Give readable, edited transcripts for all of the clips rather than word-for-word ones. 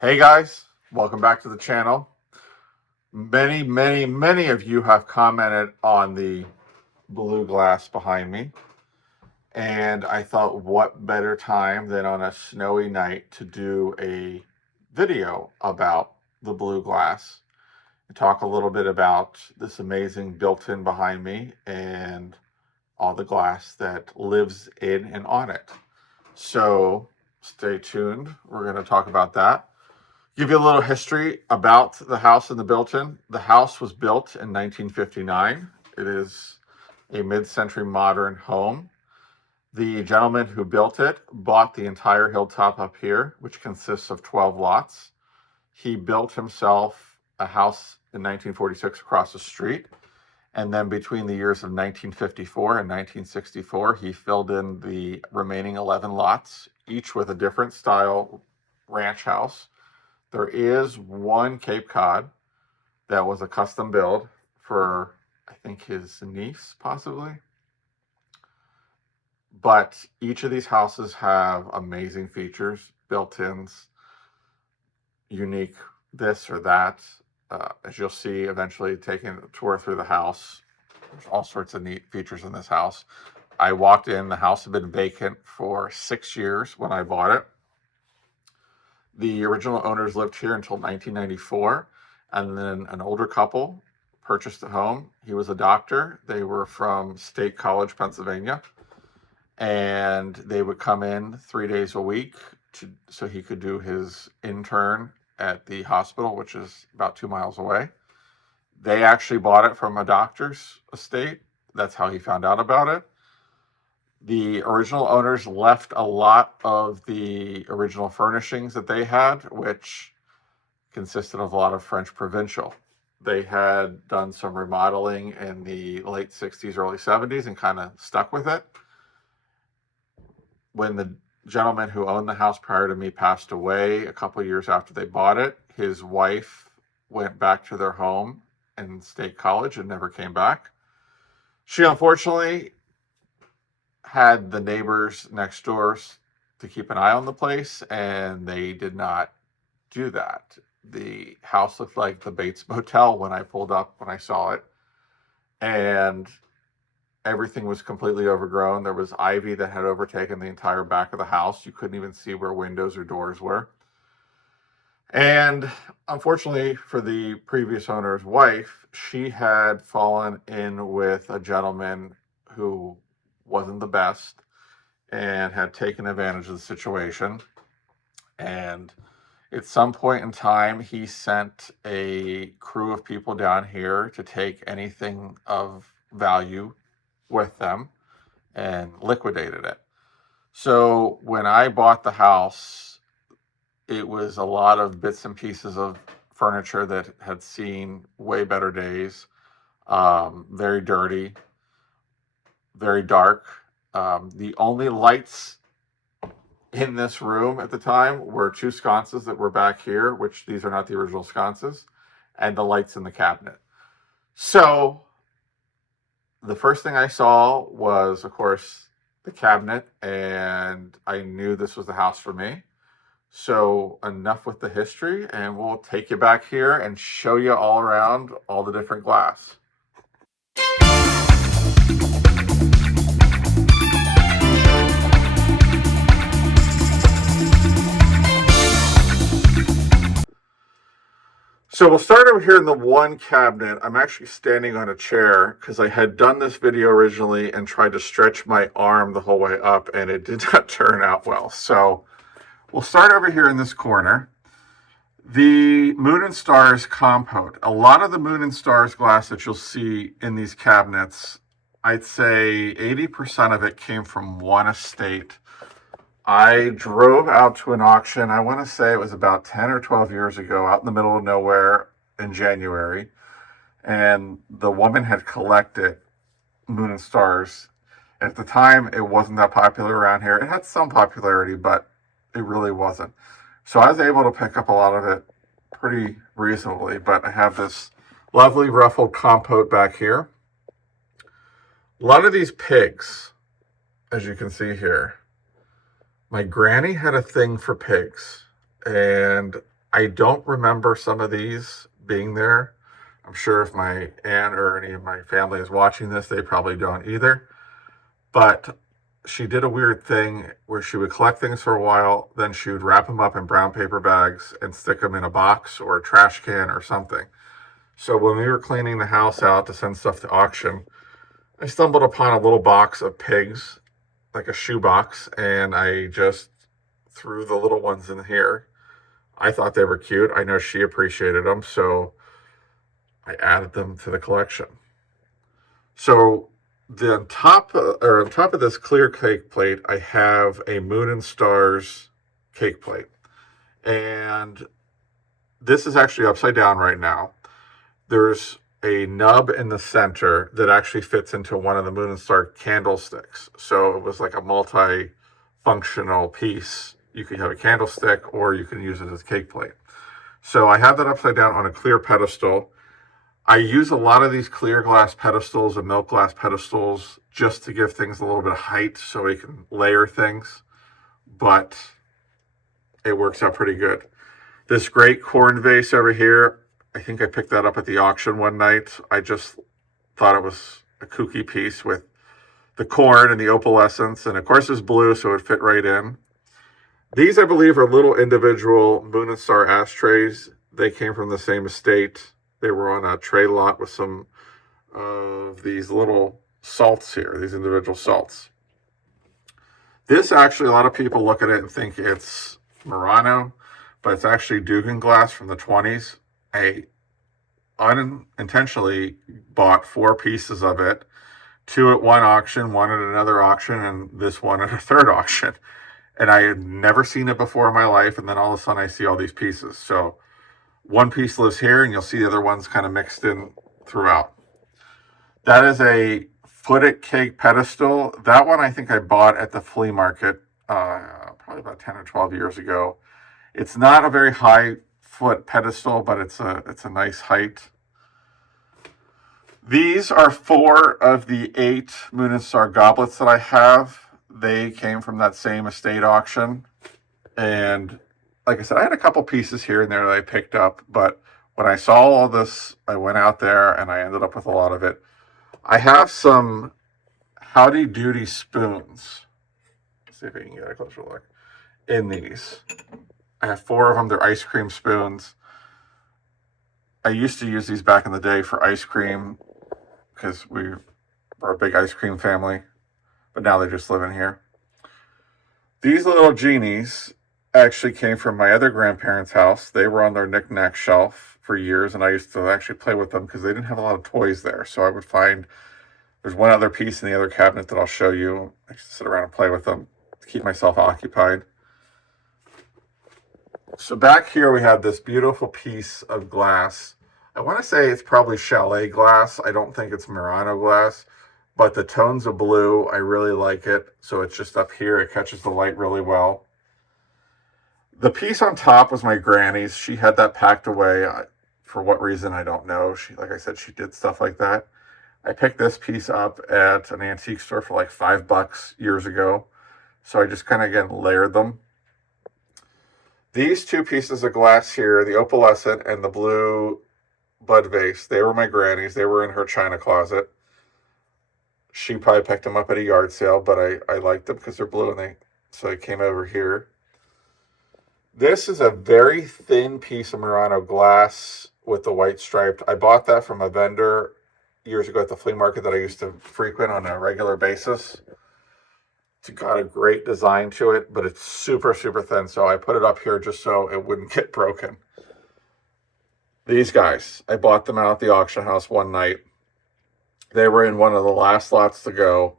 Hey guys, welcome back to the channel. Many of you have commented on the blue glass behind me, and I thought what better time than on a snowy night to do a video about the blue glass and talk a little bit about this amazing built-in behind me and all the glass that lives in and on it. So stay tuned. We're going to talk about that. Give you a little history about the house and the built-in. The house was built in 1959. It is a mid-century modern home. The gentleman who built it bought the entire hilltop up here, which consists of 12 lots. He built himself a house in 1946 across the street. And then between the years of 1954 and 1964, he filled in the remaining 11 lots, each with a different style ranch house. There is one Cape Cod that was a custom build for, I think, his niece, possibly. But each of these houses have amazing features, built-ins, unique this or that. As you'll see, eventually taking a tour through the house, there's all sorts of neat features in this house. I walked in, the house had been vacant for 6 years when I bought it. The original owners lived here until 1994, and then an older couple purchased the home. He was a doctor. They were from State College, Pennsylvania, and they would come in 3 days a week so he could do his intern at the hospital, which is about 2 miles away. They actually bought it from a doctor's estate. That's how he found out about it. The original owners left a lot of the original furnishings that they had, which consisted of a lot of French Provincial. They had done some remodeling in the late 60s, early 70s and kind of stuck with it. When the gentleman who owned the house prior to me passed away a couple of years after they bought it, his wife went back to their home in State College and never came back. She unfortunately had the neighbors next door to keep an eye on the place, and they did not do that. The house looked like the Bates Motel when I pulled up, when I saw it, and everything was completely overgrown. There was ivy that had overtaken the entire back of the house. You couldn't even see where windows or doors were. And unfortunately for the previous owner's wife, she had fallen in with a gentleman who wasn't the best and had taken advantage of the situation. And at some point in time, he sent a crew of people down here to take anything of value with them and liquidated it. So when I bought the house, it was a lot of bits and pieces of furniture that had seen way better days, very dirty, very dark. The only lights in this room at the time were 2 sconces that were back here, which these are not the original sconces, and the lights in the cabinet. So the first thing I saw was, of course, the cabinet, and I knew this was the house for me. So enough with the history, and we'll take you back here and show you all around all the different glass. So we'll start over here in the one cabinet. I'm actually standing on a chair because I had done this video originally and tried to stretch my arm the whole way up, and it did not turn out well. So we'll start over here in this corner. The Moon and Stars Compote. A lot of the Moon and Stars glass that you'll see in these cabinets, I'd say 80% of it came from one estate. I drove out to an auction, I want to say it was about 10 or 12 years ago, out in the middle of nowhere in January. And the woman had collected Moon and Stars. At the time, it wasn't that popular around here. It had some popularity, but it really wasn't. So I was able to pick up a lot of it pretty reasonably, but I have this lovely ruffled compote back here. A lot of these pigs, as you can see here, my granny had a thing for pigs, and I don't remember some of these being there. I'm sure if my aunt or any of my family is watching this, they probably don't either. But she did a weird thing where she would collect things for a while, then she would wrap them up in brown paper bags and stick them in a box or a trash can or something. So when we were cleaning the house out to send stuff to auction, I stumbled upon a little box of pigs, like a shoe box, and I just threw the little ones in here. I thought they were cute. I know she appreciated them, so I added them to the collection. So on top of this clear cake plate, I have a Moon and Stars cake plate, and this is actually upside down right now. There's a nub in the center that actually fits into one of the Moon and Star candlesticks. So it was like a multi-functional piece. You could have a candlestick or you can use it as a cake plate. So I have that upside down on a clear pedestal. I use a lot of these clear glass pedestals and milk glass pedestals just to give things a little bit of height so we can layer things, but it works out pretty good. This great corn vase over here, I think I picked that up at the auction one night. I just thought it was a kooky piece with the corn and the opalescence, and of course it's blue, so it fit right in. These, I believe, are little individual Moon and Star ashtrays. They came from the same estate. They were on a tray lot with some of these little salts here, these individual salts. This actually, a lot of people look at it and think it's Murano, but it's actually Dugan glass from the 20s. I unintentionally bought 4 pieces of it, 2 at one auction, 1 at another auction, and this one at a third auction. And I had never seen it before in my life, and then all of a sudden I see all these pieces. So one piece lives here, and you'll see the other ones kind of mixed in throughout. That is a footed cake pedestal. That one I think I bought at the flea market probably about 10 or 12 years ago. It's not a very high foot pedestal, but it's a nice height. These are 4 of the 8 Moon and Star goblets that I have. They came from that same estate auction. And like I said, I had a couple pieces here and there that I picked up, but when I saw all this, I went out there and I ended up with a lot of it. I have some Howdy Doody spoons. Let's see if I can get a closer look in these. I have 4 of them. They're ice cream spoons. I used to use these back in the day for ice cream because we were a big ice cream family, but now they just live in here. These little genies actually came from my other grandparents' house. They were on their knick-knack shelf for years, and I used to actually play with them because they didn't have a lot of toys there. So I would find, there's one other piece in the other cabinet that I'll show you. I used to sit around and play with them to keep myself occupied. So back here we have this beautiful piece of glass. I want to say it's probably Chalet glass. I don't think it's Murano glass, but the tones of blue, I really like it. So it's just up here. It catches the light really well. The piece on top was my granny's. She had that packed away. For what reason, I don't know. She, like I said, she did stuff like that. I picked this piece up at an antique store for like $5 years ago. So I just kind of, again, layered them. These 2 pieces of glass here, the opalescent and the blue bud vase, they were my granny's. They were in her china closet. She probably picked them up at a yard sale, but I liked them because they're blue, and so they came over here. This is a very thin piece of Murano glass with the white striped. I bought that from a vendor years ago at the flea market that I used to frequent on a regular basis. It's got a great design to it, but it's super, super thin. So I put it up here just so it wouldn't get broken. These guys, I bought them out at the auction house one night. They were in one of the last lots to go,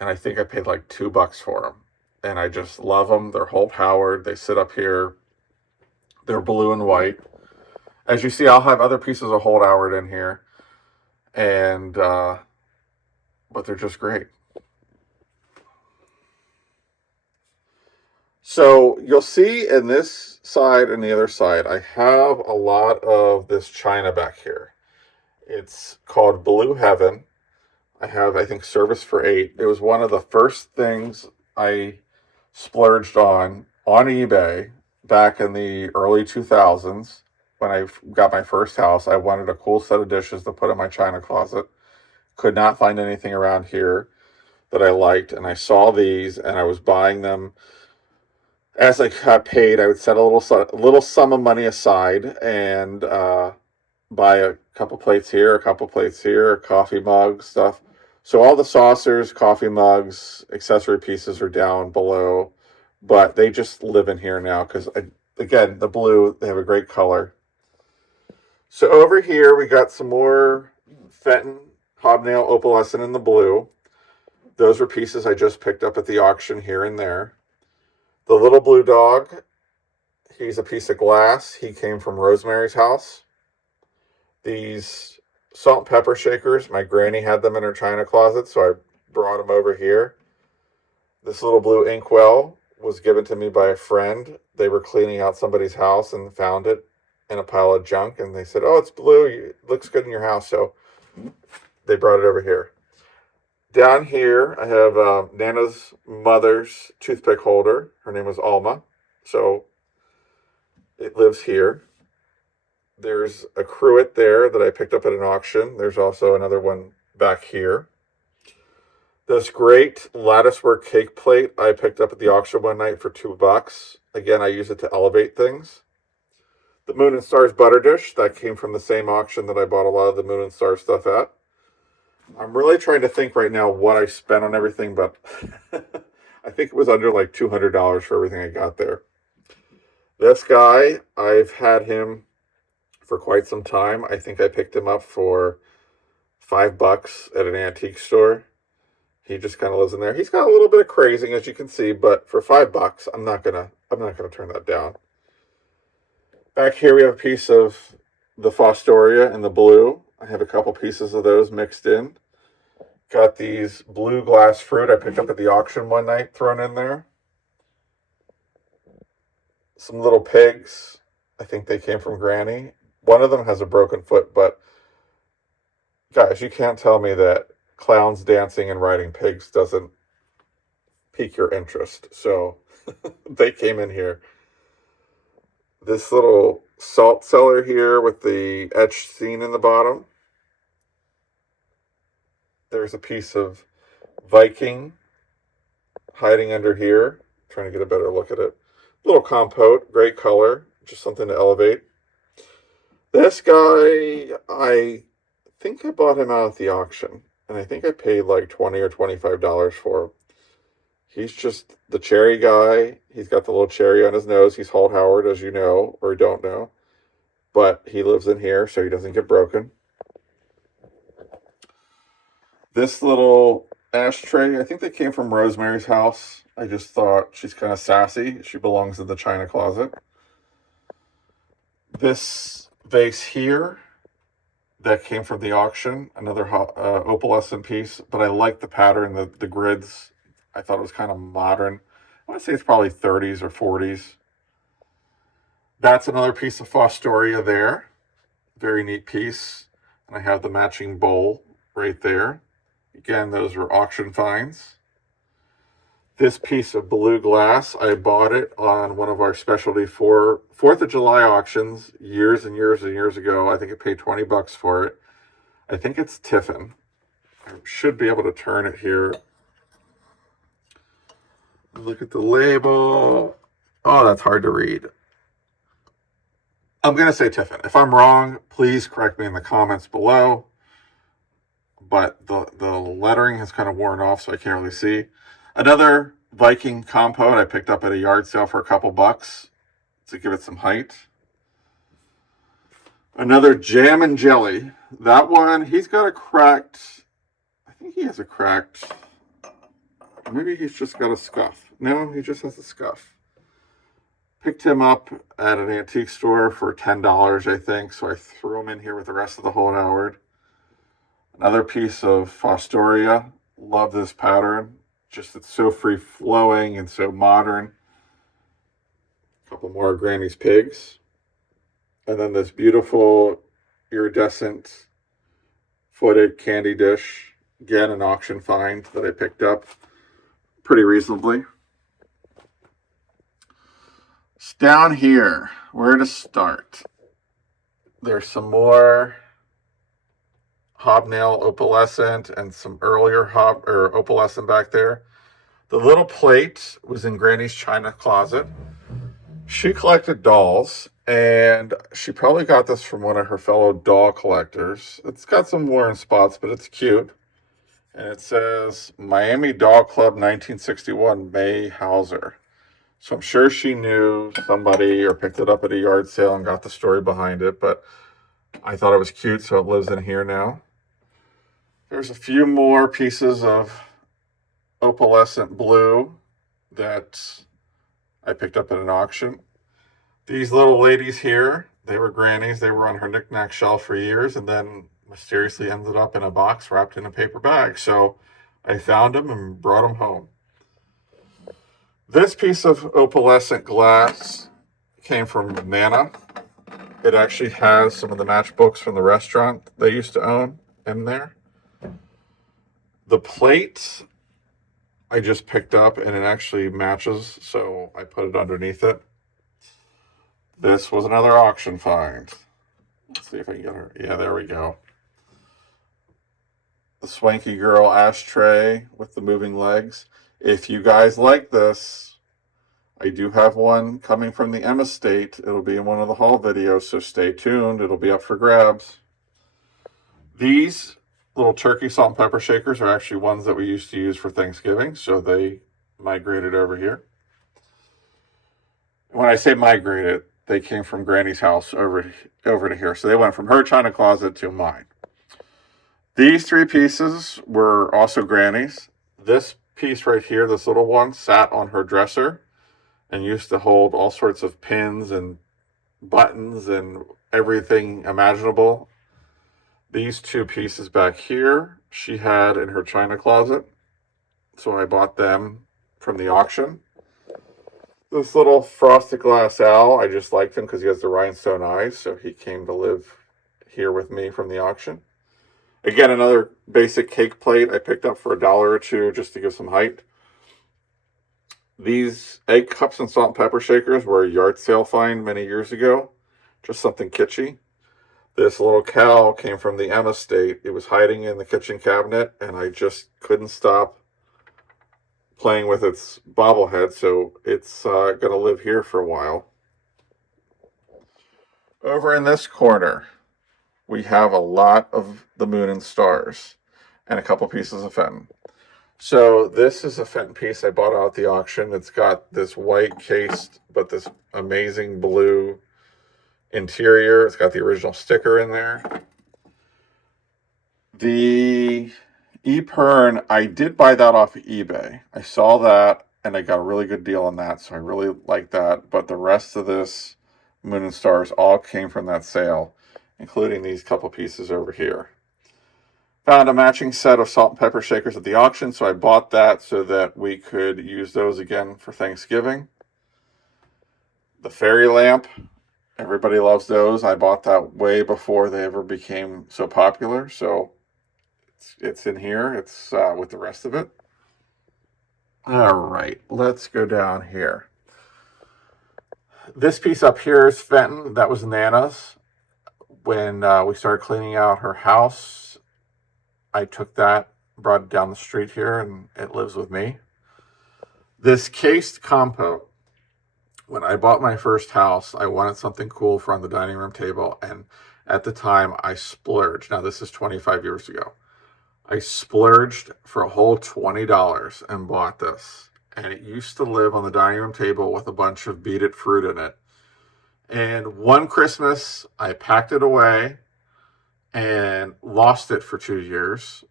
and I think I paid like $2 for them. And I just love them. They're Holt Howard. They sit up here. They're blue and white. As you see, I'll have other pieces of Holt Howard in here, and but they're just great. So you'll see in this side and the other side, I have a lot of this china back here. It's called Blue Heaven. I have, I think, service for 8. It was one of the first things I splurged on eBay back in the early 2000s when I got my first house. I wanted a cool set of dishes to put in my china closet. Could not find anything around here that I liked, and I saw these, and I was buying them as I got paid. I would set a little sum of money aside and buy a couple plates here, a couple plates here, coffee mugs, stuff. So all the saucers, coffee mugs, accessory pieces are down below, but they just live in here now because, again, the blue, they have a great color. So over here, we got some more Fenton hobnail opalescent in the blue. Those were pieces I just picked up at the auction here and there. The little blue dog, he's a piece of glass. He came from Rosemary's house. These salt and pepper shakers, my granny had them in her china closet, so I brought them over here. This little blue inkwell was given to me by a friend. They were cleaning out somebody's house and found it in a pile of junk, and they said, "Oh, it's blue. It looks good in your house," so they brought it over here. Down here, I have Nana's mother's toothpick holder. Her name was Alma, so it lives here. There's a cruet there that I picked up at an auction. There's also another one back here. This great latticework cake plate I picked up at the auction one night for $2. Again, I use it to elevate things. The Moon and Stars butter dish, that came from the same auction that I bought a lot of the Moon and Stars stuff at. I'm really trying to think right now what I spent on everything, but I think it was under like $200 for everything I got there. This guy, I've had him for quite some time. I think I picked him up for $5 at an antique store. He just kind of lives in there. He's got a little bit of crazing, as you can see, but for $5, I'm not gonna turn that down. Back here we have a piece of the Fostoria in the blue. I have a couple pieces of those mixed in. Got these blue glass fruit I picked up at the auction one night thrown in there. Some little pigs. I think they came from Granny. One of them has a broken foot, but guys, you can't tell me that clowns dancing and riding pigs doesn't pique your interest. So they came in here. This little salt cellar here with the etched scene in the bottom. There's a piece of Viking hiding under here. Trying to get a better look at it. Little compote, great color, just something to elevate. This guy, I think I bought him out at the auction, and I think I paid like $20 or $25 for him. He's just the cherry guy. He's got the little cherry on his nose. He's Holt Howard, as you know, or don't know. But he lives in here, so he doesn't get broken. This little ashtray, I think they came from Rosemary's house. I just thought she's kind of sassy. She belongs in the china closet. This vase here, that came from the auction, another opalescent piece, but I like the pattern, the grids. I thought it was kind of modern. I want to say it's probably 30s or 40s. That's another piece of Fostoria there. Very neat piece. And I have the matching bowl right there. Again, those were auction finds. This piece of blue glass, I bought it on one of our specialty 4th of July auctions years and years and years ago. I think I paid $20 for it. I think it's Tiffin. I should be able to turn it here. Look at the label. Oh, that's hard to read. I'm going to say Tiffin. If I'm wrong, please correct me in the comments below. But the lettering has kind of worn off, so I can't really see. Another Viking compote I picked up at a yard sale for a couple bucks to give it some height. Another Jam and Jelly. That one, he's got a cracked, I think he has a cracked, maybe he's just got a scuff. No, he just has a scuff. Picked him up at an antique store for $10, I think, so I threw him in here with the rest of the Holt Howard. Another piece of Fostoria. Love this pattern. Just it's so free-flowing and so modern. A couple more Granny's Pigs. And then this beautiful iridescent footed candy dish. Again, an auction find that I picked up pretty reasonably. Down here, where to start? There's some more hobnail opalescent and some earlier opalescent back there. The little plate was in Granny's china closet. She collected dolls, and she probably got this from one of her fellow doll collectors. It's got some worn spots, but it's cute. And it says Miami Doll Club 1961, May Hauser. So I'm sure she knew somebody or picked it up at a yard sale and got the story behind it, but I thought it was cute, so it lives in here now. There's a few more pieces of opalescent blue that I picked up at an auction. These little ladies here, they were Granny's. They were on her knick-knack shelf for years and then mysteriously ended up in a box wrapped in a paper bag. So I found them and brought them home. This piece of opalescent glass came from Nana. It actually has some of the matchbooks from the restaurant they used to own in there. The plate I just picked up and it actually matches, so I put it underneath it. This was another auction find. Let's see if I can get her. Yeah, there we go. The Swanky Girl ashtray with the moving legs. If you guys like this, I do have one coming from the M Estate. It'll be in one of the haul videos, so stay tuned. It'll be up for grabs. These little turkey salt and pepper shakers are actually ones that we used to use for Thanksgiving, so they migrated over here. When I say migrated, they came from Granny's house over to here. So they went from her china closet to mine. These three pieces were also Granny's. This piece right here, this little one, sat on her dresser and used to hold all sorts of pins and buttons and everything imaginable. These two pieces back here, she had in her china closet. So I bought them from the auction. This little frosted glass owl, I just liked him because he has the rhinestone eyes. So he came to live here with me from the auction. Again, another basic cake plate I picked up for $1 or $2 just to give some height. These egg cups and salt and pepper shakers were a yard sale find many years ago. Just something kitschy. This little cow came from the M Estate. It was hiding in the kitchen cabinet, and I just couldn't stop playing with its bobblehead, so it's going to live here for a while. Over in this corner, we have a lot of the moon and stars and a couple pieces of Fenton. So this is a Fenton piece I bought out at the auction. It's got this white cased, but this amazing blue interior. It's got the original sticker in there. The ePern, I did buy that off of eBay. I saw that and I got a really good deal on that, so I really like that. But the rest of this moon and stars all came from that sale, including these couple pieces over here. Found a matching set of salt and pepper shakers at the auction, so I bought that so that we could use those again for Thanksgiving. The fairy lamp, everybody loves those. I bought that way before they ever became so popular, so it's in here. It's with the rest of it. All right, let's go down here. This piece up here is Fenton. That was Nana's. When we started cleaning out her house, I took that, brought it down the street here, and it lives with me. This cased compote. When I bought my first house, I wanted something cool for on the dining room table, and at the time, I splurged. Now, this is 25 years ago. I splurged for a whole $20 and bought this. And it used to live on the dining room table with a bunch of beaded fruit in it. And one Christmas, I packed it away and lost it for 2 years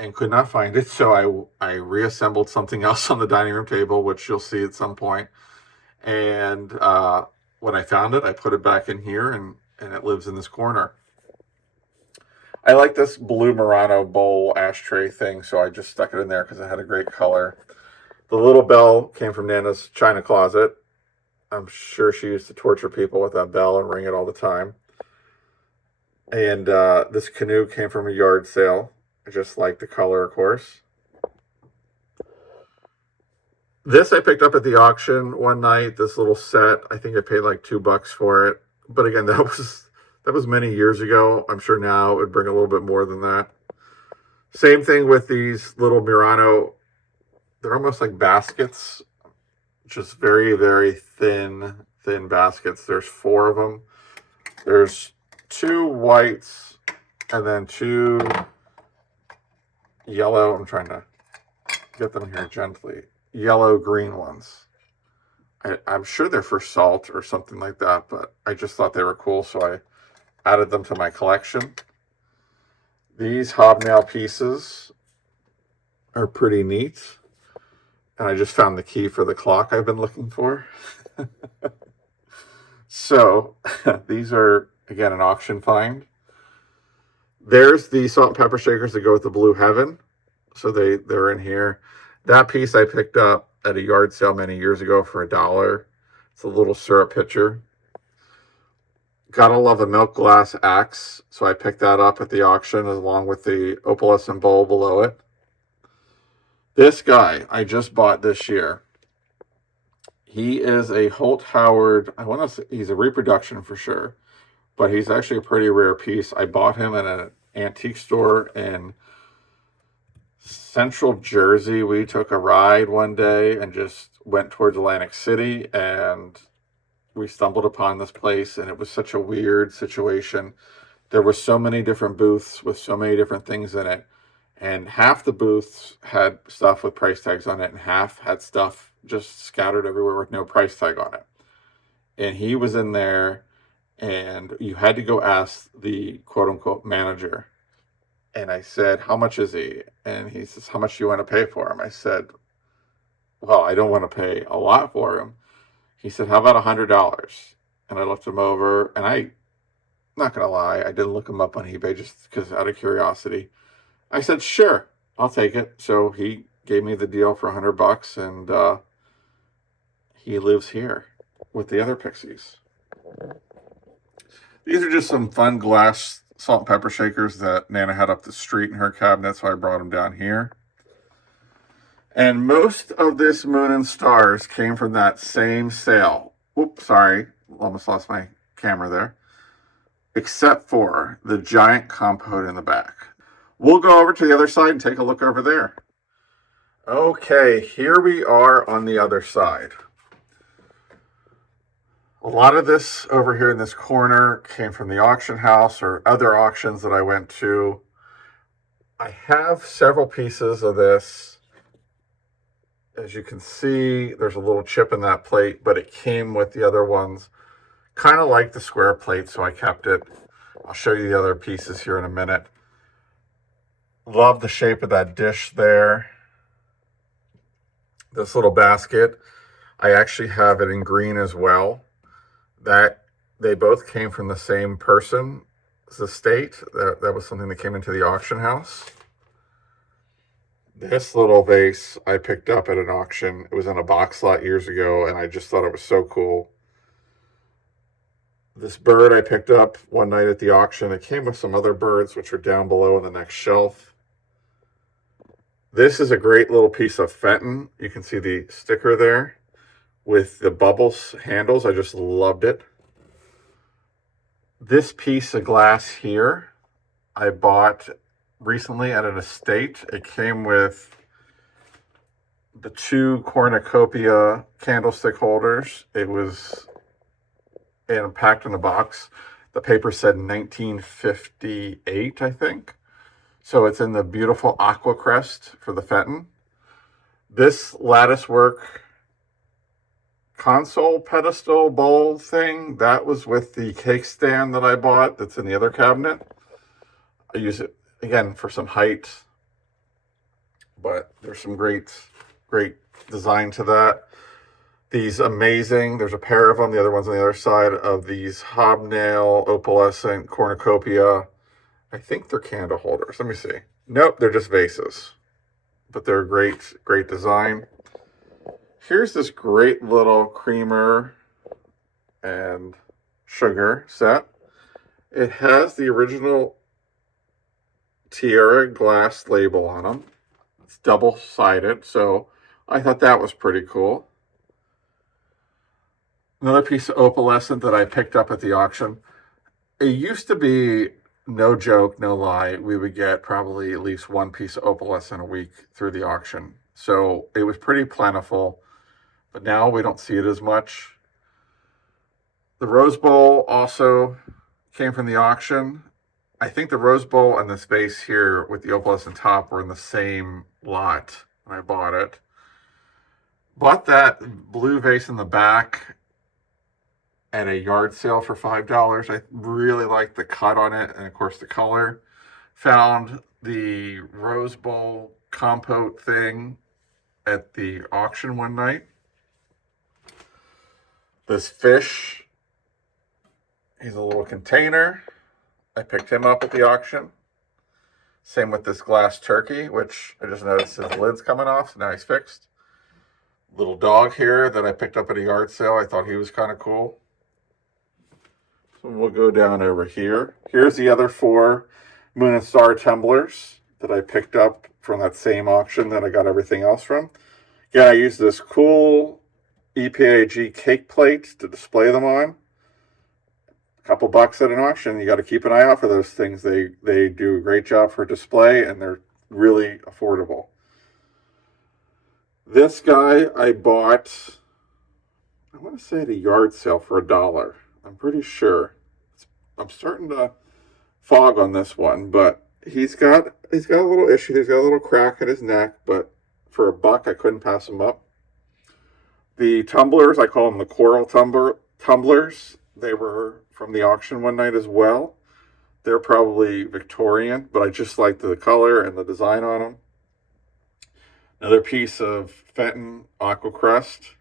and could not find it. So I reassembled something else on the dining room table, which you'll see at some point. And when I found it, I put it back in here, and it lives in this corner. I like this blue Murano bowl ashtray thing, so I just stuck it in there because it had a great color. The little bell came from Nana's china closet. I'm sure she used to torture people with that bell and ring it all the time. And this canoe came from a yard sale. I just like the color, of course. This I picked up at the auction one night. This little set, I think I paid like $2 for it. But again, that was many years ago. I'm sure now it would bring a little bit more than that. Same thing with these little Murano. They're almost like baskets, just very, very thin baskets. There's 4 of them. There's 2 whites and then 2 yellow. I'm trying to get them here gently. Yellow-green ones. I'm sure they're for salt or something like that, but I just thought they were cool, so I added them to my collection. These hobnail pieces are pretty neat. And I just found the key for the clock I've been looking for. So, these are, again, an auction find. There's the salt and pepper shakers that go with the Blue Heaven. So they're in here. That piece I picked up at a yard sale many years ago for $1. It's a little syrup pitcher. Gotta love a milk glass axe. So I picked that up at the auction along with the opalescent bowl below it. This guy I just bought this year. He is a Holt Howard. I want to say he's a reproduction for sure, but he's actually a pretty rare piece. I bought him at an antique store in Central Jersey. We took a ride one day and just went towards Atlantic City, and we stumbled upon this place, and it was such a weird situation. There were so many different booths with so many different things in it, and half the booths had stuff with price tags on it, and half had stuff just scattered everywhere with no price tag on it. And he was in there, and you had to go ask the quote-unquote manager. And I said, how much is he? And he says, how much do you want to pay for him? I said, well, I don't want to pay a lot for him. He said, how about $100? And I looked him over, and I'm not going to lie, I didn't look him up on eBay just because out of curiosity. I said, sure, I'll take it. So he gave me the deal for $100, and he lives here with the other pixies. These are just some fun glass salt and pepper shakers that Nana had up the street in her cabinet, so I brought them down here. And most of this Moon and Stars came from that same sale. Oops, sorry, almost lost my camera there. Except for the giant compote in the back. We'll go over to the other side and take a look over there. Okay, here we are on the other side. A lot of this over here in this corner came from the auction house or other auctions that I went to. I have several pieces of this. As you can see, there's a little chip in that plate, but it came with the other ones. Kind of like the square plate, so I kept it. I'll show you the other pieces here in a minute. Love the shape of that dish there. This little basket, I actually have it in green as well. That they both came from the same person's estate. That was something that came into the auction house. This little vase I picked up at an auction. It was in a box lot years ago, and I just thought it was so cool. This bird I picked up one night at the auction. It came with some other birds, which are down below in the next shelf. This is a great little piece of Fenton. You can see the sticker there with the bubbles handles. I just loved it. This piece of glass here, I bought recently at an estate. It came with the 2 cornucopia candlestick holders. It was packed in a box. The paper said 1958, I think. So it's in the beautiful aqua crest for the Fenton. This lattice work console pedestal bowl thing, that was with the cake stand that I bought that's in the other cabinet. I use it, again, for some height. But there's some great design to that. These amazing, there's a pair of them, the other one's on the other side, of these hobnail opalescent cornucopia. I think they're candle holders. Let me see. Nope, they're just vases. But they're great design. Here's this great little creamer and sugar set. It has the original Tierra glass label on them. It's double-sided, so I thought that was pretty cool. Another piece of opalescent that I picked up at the auction. It used to be, no joke, no lie, we would get probably at least one piece of opalescent a week through the auction. So it was pretty plentiful, but now we don't see it as much. The Rose Bowl also came from the auction. I think the Rose Bowl and this vase here with the opalescent top were in the same lot when I bought it. Bought that blue vase in the back at a yard sale for $5. I really liked the cut on it and, of course, the color. Found the Rose Bowl compote thing at the auction one night. This fish, he's a little container. I picked him up at the auction. Same with this glass turkey, which I just noticed his lid's coming off, so now he's fixed. Little dog here that I picked up at a yard sale. I thought he was kind of cool. So we'll go down over here. Here's the other 4 Moon and Star tumblers that I picked up from that same auction that I got everything else from. Again, I used this cool EPAG cake plate to display them on. A couple bucks at an auction. You got to keep an eye out for those things. They do a great job for display, and they're really affordable. This guy I bought, I want to say at a yard sale for $1. I'm pretty sure. I'm starting to fog on this one, but he's got a little issue. He's got a little crack in his neck, but for $1, I couldn't pass him up. The tumblers, I call them the coral tumblers. They were from the auction one night as well. They're probably Victorian, but I just like the color and the design on them. Another piece of Fenton Aqua Crust.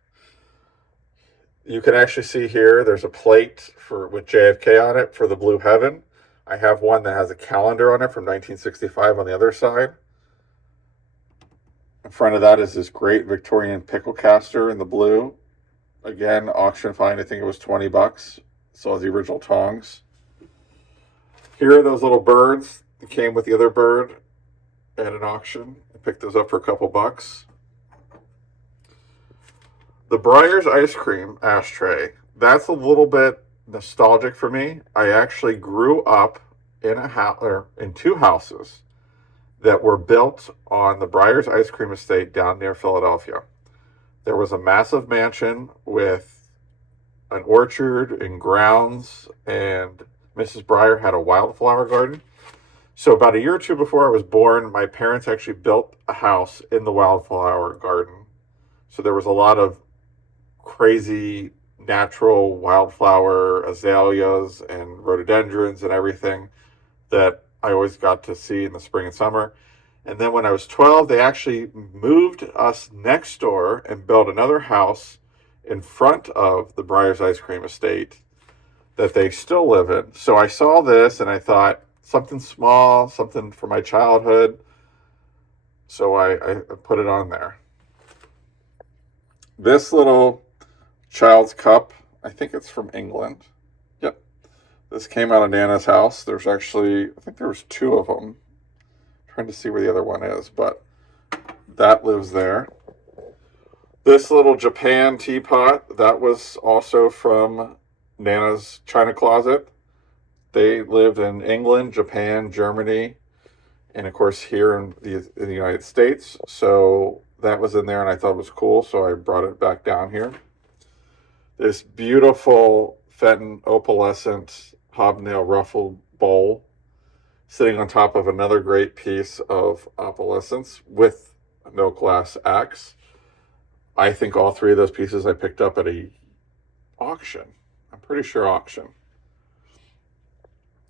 You can actually see here, there's a plate with JFK on it for the Blue Heaven. I have one that has a calendar on it from 1965 on the other side. In front of that is this great Victorian pickle caster in the blue. Again, auction find, I think it was $20. So the original tongs. Here are those little birds that came with the other bird at an auction. I picked those up for a couple bucks. The Breyers ice cream ashtray, that's a little bit nostalgic for me. I actually grew up in in 2 houses that were built on the Breyers ice cream estate down near Philadelphia. There was a massive mansion with an orchard and grounds, and Mrs. Breyer had a wildflower garden. So about a year or 2 before I was born, my parents actually built a house in the wildflower garden. So there was a lot of crazy natural wildflower azaleas and rhododendrons and everything that I always got to see in the spring and summer. And then when I was 12, they actually moved us next door and built another house in front of the Breyers ice cream estate that they still live in. So I saw this and I thought, something small, something for my childhood. So I put it on there. This little child's cup, I think it's from England. Yep. This came out of Nana's house. There's actually, I think there was 2 of them. I'm trying to see where the other one is, but that lives there. This little Japan teapot, that was also from Nana's china closet. They lived in England, Japan, Germany, and of course here in the United States. So that was in there and I thought it was cool, so I brought it back down here. This beautiful Fenton opalescent hobnail ruffled bowl sitting on top of another great piece of opalescence with a milk glass axe. I think all 3 of those pieces I picked up at a auction. I'm pretty sure auction.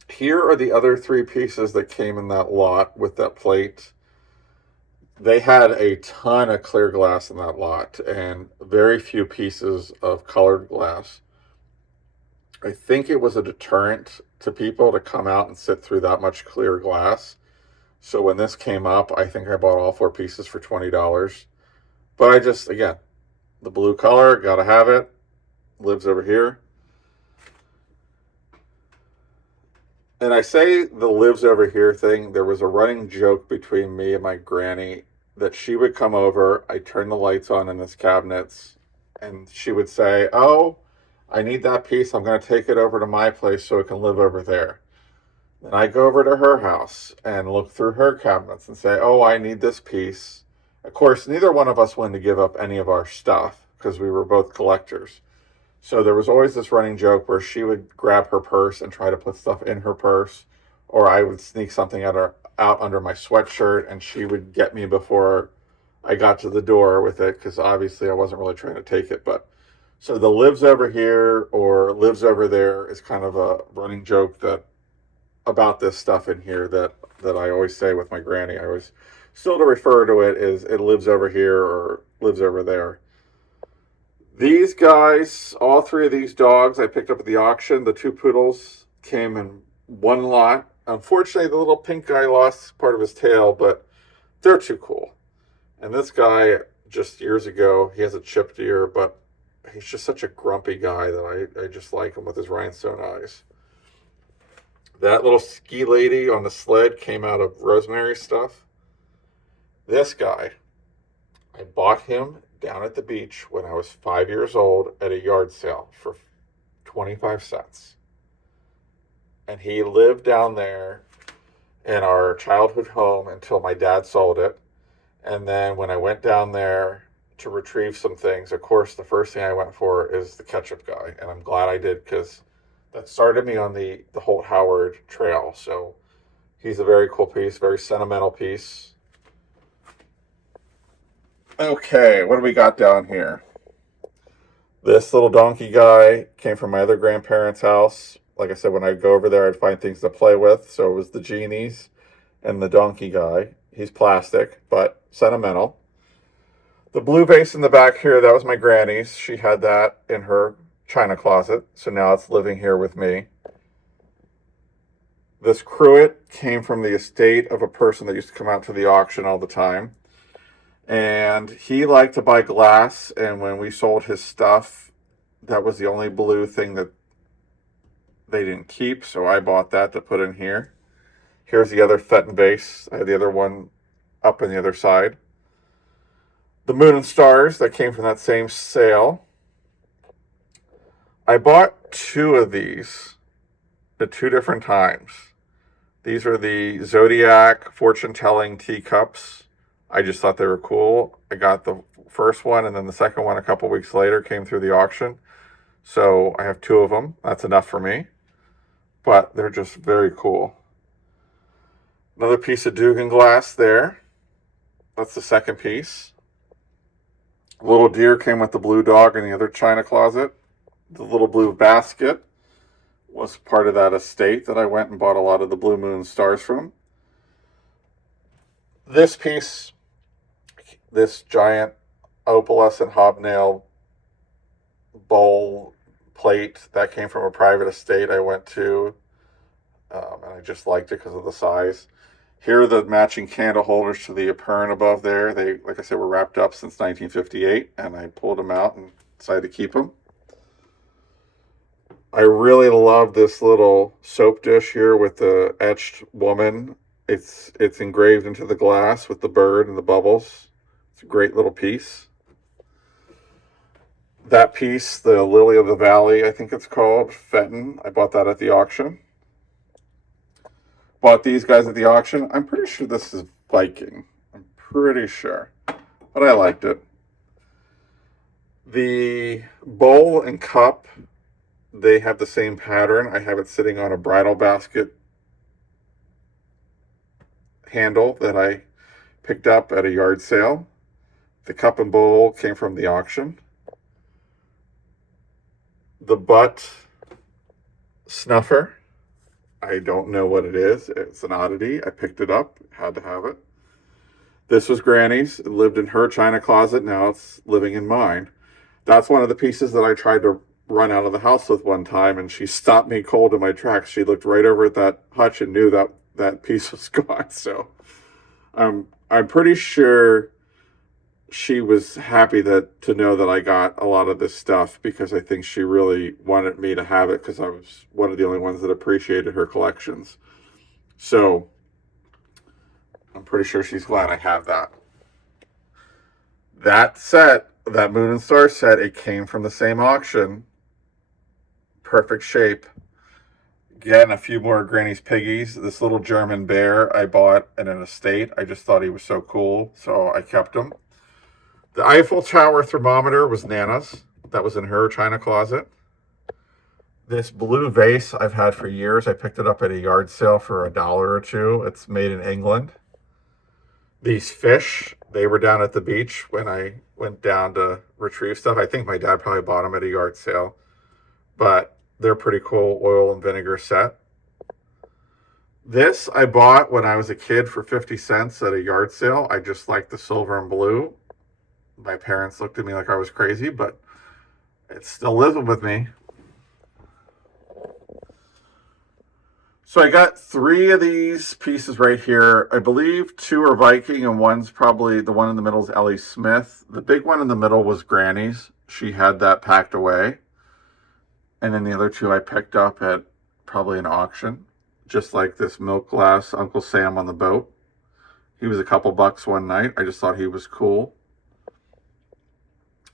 Here are the other 3 pieces that came in that lot with that plate. They had a ton of clear glass in that lot and very few pieces of colored glass. I think it was a deterrent to people to come out and sit through that much clear glass. So when this came up, I think I bought all 4 pieces for $20. But I just, again, the blue color, gotta have it. Lives over here. And I say the lives over here thing, there was a running joke between me and my granny that she would come over, I'd turn the lights on in this cabinets, and she would say, "Oh, I need that piece. I'm going to take it over to my place so it can live over there." And I go over to her house and look through her cabinets and say, "Oh, I need this piece." Of course, neither one of us wanted to give up any of our stuff because we were both collectors. So there was always this running joke where she would grab her purse and try to put stuff in her purse, or I would sneak something out under my sweatshirt, and she would get me before I got to the door with it, because obviously I wasn't really trying to take it. But so the lives over here or lives over there is kind of a running joke that about this stuff in here that I always say with my granny. I always still to refer to it as it lives over here or lives over there. These guys, all three of these dogs I picked up at the auction. The two poodles came in one lot. Unfortunately, the little pink guy lost part of his tail, but they're too cool. And this guy, just years ago, he has a chipped ear, but he's just such a grumpy guy that I just like him with his rhinestone eyes. That little ski lady on the sled came out of Rosemary's stuff. This guy, I bought him down at the beach when I was 5 years old at a yard sale for 25 cents. And he lived down there in our childhood home until my dad sold it. And then when I went down there to retrieve some things, of course, the first thing I went for is the ketchup guy. And I'm glad I did, because that started me on the Holt Howard trail. So he's a very cool piece, very sentimental piece. Okay, what do we got down here? This little donkey guy came from my other grandparents' house. Like I said, when I'd go over there, I'd find things to play with. So it was the genies and the donkey guy. He's plastic, but sentimental. The blue vase in the back here, that was my granny's. She had that in her china closet. So now it's living here with me. This cruet came from the estate of a person that used to come out to the auction all the time. And he liked to buy glass, and when we sold his stuff, that was the only blue thing that they didn't keep, so I bought that to put in here. Here's the other Fenton vase. I had the other one up on the other side. The moon and stars that came from that same sale. I bought two of these at two different times. These are the Zodiac fortune-telling teacups. I just thought they were cool. I got the first one, and then the second one a couple weeks later came through the auction. So I have two of them. That's enough for me. But they're just very cool. Another piece of Dugan glass there. That's the second piece. Little deer came with the blue dog in the other china closet. The little blue basket was part of that estate that I went and bought a lot of the blue moon stars from. This piece, this giant opalescent hobnail bowl plate, that came from a private estate I went to, and I just liked it because of the size. Here are the matching candle holders to the Epergne above there. They, like I said, were wrapped up since 1958, and I pulled them out and decided to keep them. I really love this little soap dish here with the etched woman. It's engraved into the glass with the bird and the bubbles. It's a great little piece. That piece, the Lily of the Valley, I think it's called, Fenton. I bought that at the auction. Bought these guys at the auction. I'm pretty sure this is Viking. I'm pretty sure. But I liked it. The bowl and cup, they have the same pattern. I have it sitting on a bridal basket handle that I picked up at a yard sale. The cup and bowl came from the auction. The butt snuffer, I don't know what it is. It's an oddity. I picked it up, had to have it. This was Granny's. It lived in her china closet. Now it's living in mine. That's one of the pieces that I tried to run out of the house with one time, and she stopped me cold in my tracks. She looked right over at that hutch and knew that that piece was gone. So I'm pretty sure she was happy to know that I got a lot of this stuff, because I think she really wanted me to have it, because I was one of the only ones that appreciated her collections. So I'm pretty sure she's glad I have that. That set, that Moon and Star set, it came from the same auction. Perfect shape. Again, a few more Granny's Piggies. This little German bear I bought at an estate. I just thought he was so cool, so I kept him. The Eiffel Tower thermometer was Nana's. That was in her china closet. This blue vase I've had for years. I picked it up at a yard sale for $1 or $2. It's made in England. These fish, they were down at the beach when I went down to retrieve stuff. I think my dad probably bought them at a yard sale, but they're pretty cool oil and vinegar set. This I bought when I was a kid for 50 cents at a yard sale. I just liked the silver and blue. My parents looked at me like I was crazy, but it's still living with me. So I got 3 of these pieces right here. I believe 2 are Viking and one's probably, the one in the middle is Ellie Smith. The big one in the middle was Granny's. She had that packed away. And then the other 2 I picked up at probably an auction. Just like this milk glass Uncle Sam on the boat. He was a couple bucks one night. I just thought he was cool.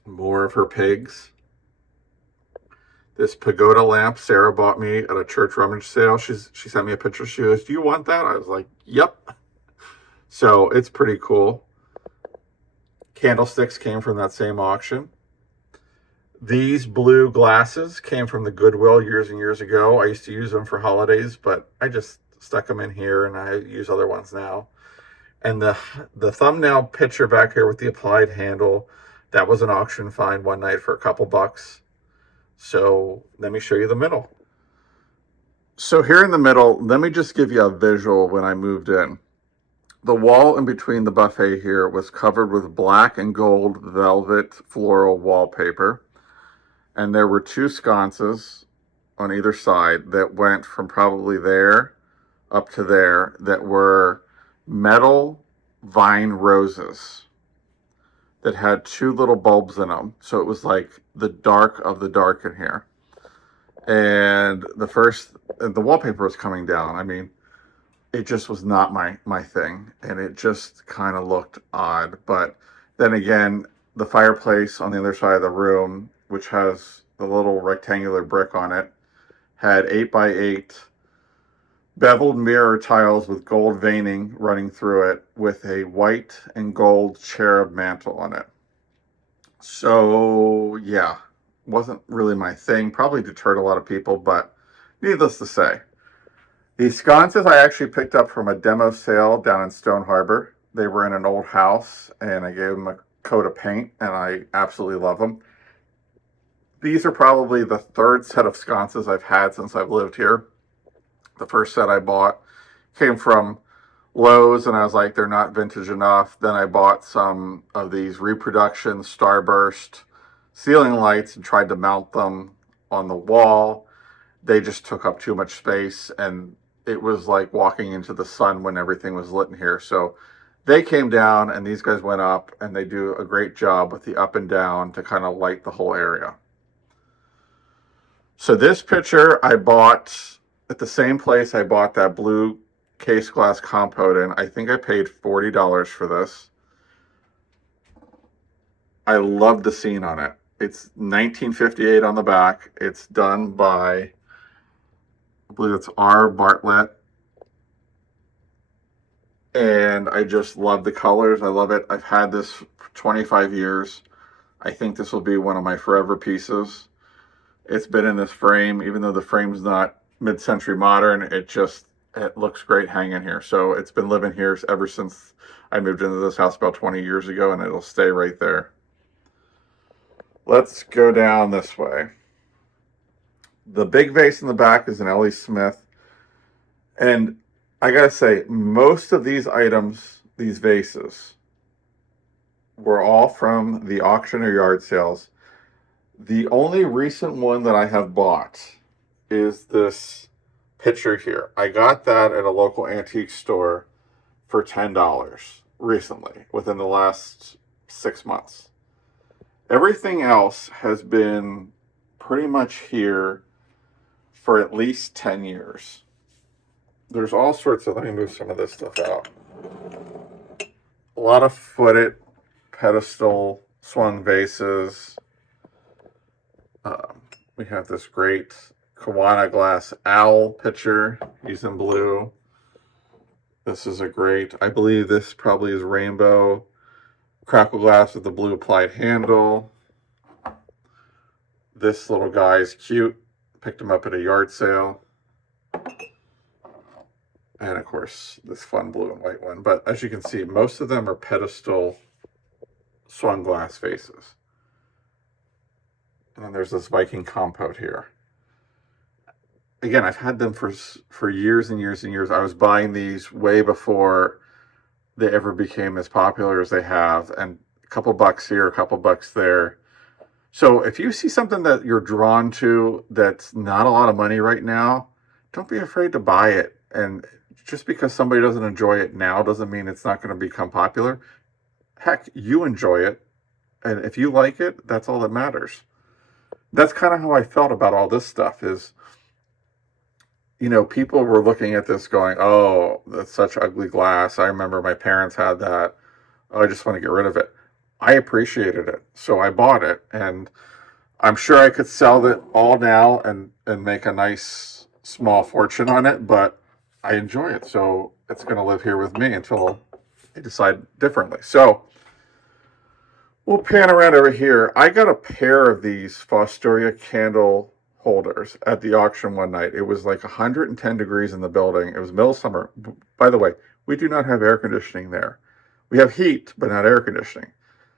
More of her pigs. This pagoda lamp Sarah bought me at a church rummage sale. She sent me a picture. She goes, "Do you want that?" I was like, "Yep." So it's pretty cool. Candlesticks came from that same auction. These blue glasses came from the Goodwill years and years ago. I used to use them for holidays, but I just stuck them in here and I use other ones now. And the thumbnail picture back here with the applied handle, that was an auction find one night for a couple bucks. So let me show you the middle. So here in the middle, let me just give you a visual when I moved in. The wall in between the buffet here was covered with black and gold velvet floral wallpaper. And there were 2 sconces on either side that went from probably there up to there that were metal vine roses that had 2 little bulbs in them. So it was like the dark of the dark in here. And the wallpaper was coming down. I mean, it just was not my thing. And it just kind of looked odd. But then again, the fireplace on the other side of the room, which has the little rectangular brick on it, had 8x8 beveled mirror tiles with gold veining running through it with a white and gold cherub mantle on it. So yeah, wasn't really my thing. Probably deterred a lot of people, but needless to say. These sconces I actually picked up from a demo sale down in Stone Harbor. They were in an old house and I gave them a coat of paint and I absolutely love them. These are probably the 3rd set of sconces I've had since I've lived here. The first set I bought came from Lowe's and I was like, they're not vintage enough. Then I bought some of these reproduction Starburst ceiling lights and tried to mount them on the wall. They just took up too much space and it was like walking into the sun when everything was lit in here. So they came down and these guys went up and they do a great job with the up and down to kind of light the whole area. So this picture I bought at the same place I bought that blue case glass compote in. I think I paid $40 for this. I love the scene on it. It's 1958 on the back. It's done by, I believe it's R. Bartlett. And I just love the colors. I love it. I've had this for 25 years. I think this will be one of my forever pieces. It's been in this frame, even though the frame's not mid-century modern, it looks great hanging here. So it's been living here ever since I moved into this house about 20 years ago, and it'll stay right there. Let's go down this way. The big vase in the back is an Ellie Smith. And I gotta say, most of these items, these vases, were all from the auction or yard sales. The only recent one that I have bought is this picture here. I got that at a local antique store for $10 recently, within the last 6 months. Everything else has been pretty much here for at least 10 years. There's all sorts of, let me move some of this stuff out. A lot of footed pedestal swung vases. We have this great Kiwana glass owl pitcher. He's in blue. This is a great, I believe this probably is rainbow crackle glass with the blue applied handle. This little guy is cute. Picked him up at a yard sale. And of course, this fun blue and white one. But as you can see, most of them are pedestal swung glass vases. And then there's this Viking compote here. Again, I've had them for years and years and years. I was buying these way before they ever became as popular as they have. And a couple bucks here, a couple bucks there. So if you see something that you're drawn to that's not a lot of money right now, don't be afraid to buy it. And just because somebody doesn't enjoy it now doesn't mean it's not going to become popular. Heck, you enjoy it. And if you like it, that's all that matters. That's kind of how I felt about all this stuff is, you know, people were looking at this going, oh, that's such ugly glass. I remember my parents had that. Oh, I just want to get rid of it. I appreciated it, so I bought it. And I'm sure I could sell it all now and make a nice small fortune on it, but I enjoy it. So it's going to live here with me until I decide differently. So we'll pan around over here. I got a pair of these Fostoria candle holders at the auction one night. It was like 110 degrees in the building. It was middle of summer. By the way, we do not have air conditioning there. We have heat, but not air conditioning.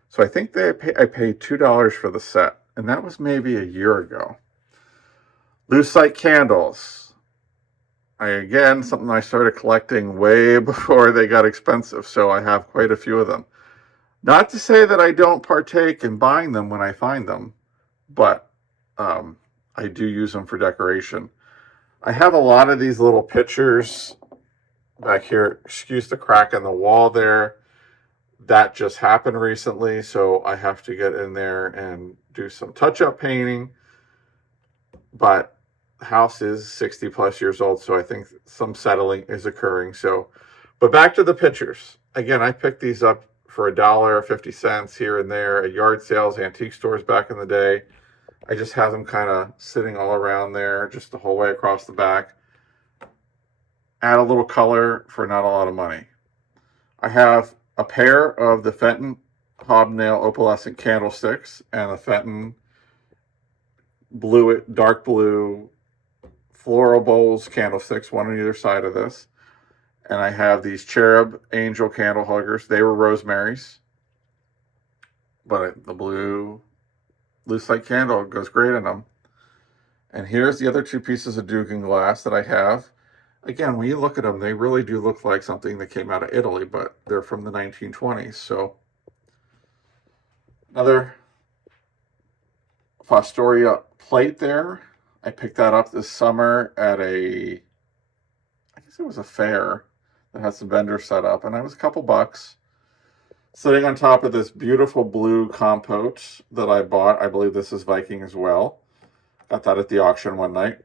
So I think I paid $2 for the set, and that was maybe a year ago. Lucite candles. Something I started collecting way before they got expensive, so I have quite a few of them. Not to say that I don't partake in buying them when I find them, but I do use them for decoration. I have a lot of these little pictures back here. Excuse the crack in the wall there. That just happened recently, so I have to get in there and do some touch-up painting. But the house is 60 plus years old, so I think some settling is occurring. So, but back to the pictures. Again, I picked these up for $1.50 here and there at yard sales, antique stores back in the day. I just have them kind of sitting all around there, just the whole way across the back. Add a little color for not a lot of money. I have a pair of the Fenton Hobnail opalescent candlesticks and a Fenton dark blue floral bowls candlesticks, one on either side of this. And I have these cherub angel candle huggers. They were Rosemary's, but the blue lucite candle goes great in them. And here's the other two pieces of Dugan glass that I have. Again, when you look at them, they really do look like something that came out of Italy, but they're from the 1920s. So another Fostoria plate there. I picked that up this summer at I guess it was a fair that had some vendors set up, and it was a couple bucks. Sitting on top of this beautiful blue compote that I bought. I believe this is Viking as well. Got that at the auction one night.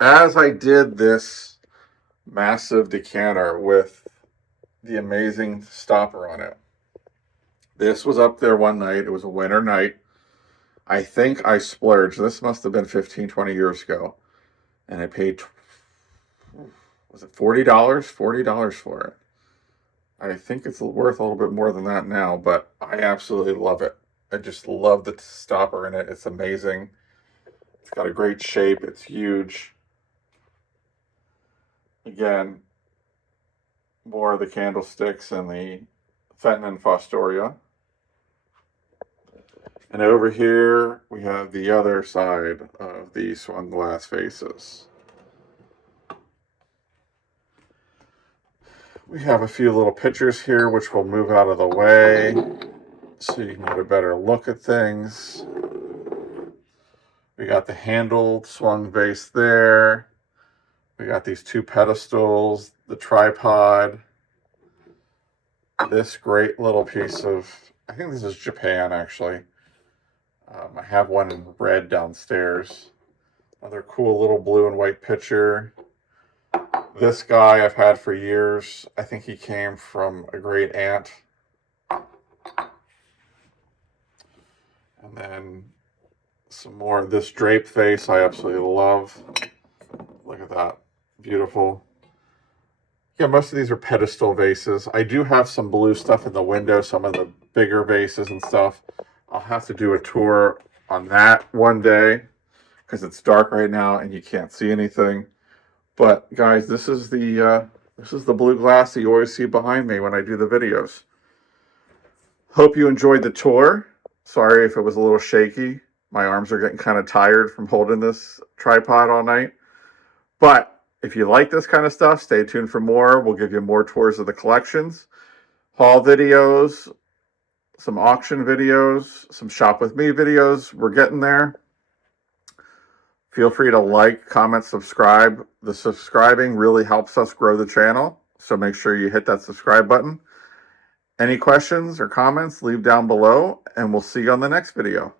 As I did this massive decanter with the amazing stopper on it. This was up there one night. It was a winter night. I think I splurged. This must have been 15, 20 years ago. And I paid, was it $40? $40 for it. I think it's worth a little bit more than that now, but I absolutely love it. I just love the stopper in it. It's amazing. It's got a great shape. It's huge. Again, more of the candlesticks and the Fenton and Fostoria. And over here, we have the other side of the swung glass vases. We have a few little pictures here, which will move out of the way so you can get a better look at things. We got the handled swung vase there. We got these two pedestals, the tripod, this great little piece of, I think this is Japan actually. I have one in red downstairs. Another cool little blue and white picture. This guy I've had for years. I think he came from a great aunt. And then some more of this drape vase I absolutely love. Look at that. Beautiful. Yeah, most of these are pedestal vases. I do have some blue stuff in the window, some of the bigger vases and stuff. I'll have to do a tour on that one day because it's dark right now and you can't see anything. But guys, this is the blue glass that you always see behind me when I do the videos. Hope you enjoyed the tour. Sorry if it was a little shaky. My arms are getting kind of tired from holding this tripod all night. But if you like this kind of stuff, stay tuned for more. We'll give you more tours of the collections, haul videos, some auction videos, some shop with me videos. We're getting there. Feel free to like, comment, subscribe. The subscribing really helps us grow the channel, so make sure you hit that subscribe button. Any questions or comments, leave down below, and we'll see you on the next video.